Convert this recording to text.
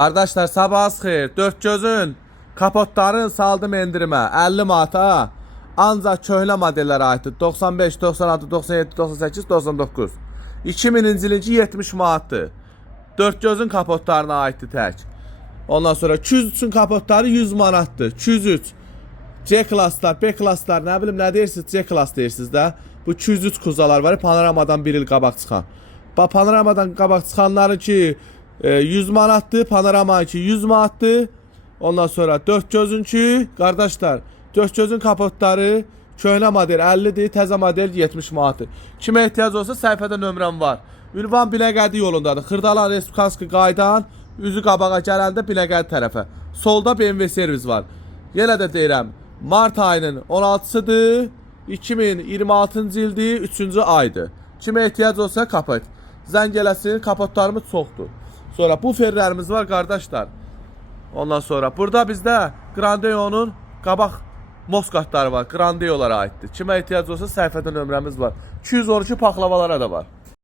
Arkadaşlar sabahınız xeyir. Dört gözün kapotları saldım endirimə 50 manata. Ancaq köhnə modellərə aiddir. 95, 96, 97, 98, 99. 2000-ci ilinci 70 manatdır. Dört gözün kapotlarına aiddir tək. Ondan sonra 200 üçün kapotları 100 manatdır. 203 C klasslar, B klasslar, nə bilim nə deyirsiniz? C klass deyirsiniz də. Bu 203 kuzalar var. Panoramadan bir il qabaq çıxan. Panoramadan qabaq çıxanların ki 100 manatdır, panorama ki 100 manatdır. Ondan sonra dört gözün ki, qardaşlar, dört gözün kapotları köhnə model 50'dir, təzə model 70 manatdır. Kimə ehtiyac olsa səhifədə nömrəm var. Ünvan Binəqədi yolundadır. Xırdalan Respublikanski qaydan üzü qabağa gələndə Binəqədi tərəfə. Solda BMW servis var. Yenə də deyirəm, mart ayının 16-sıdır. 2026-cı ildir, 3-cü aydır. Kimə ehtiyac olsa kapot. Zəng eləsin, kapotlarımız çoxdur. Sonra bu ferlərimiz var qardaşlar. Ondan sonra burada bizdə Grandeo'nun qabaq Moskatları var. Grandeo'lara aiddir. Kimə ehtiyac olsa səhifədə nömrəmiz var. 212 paklavalara da var.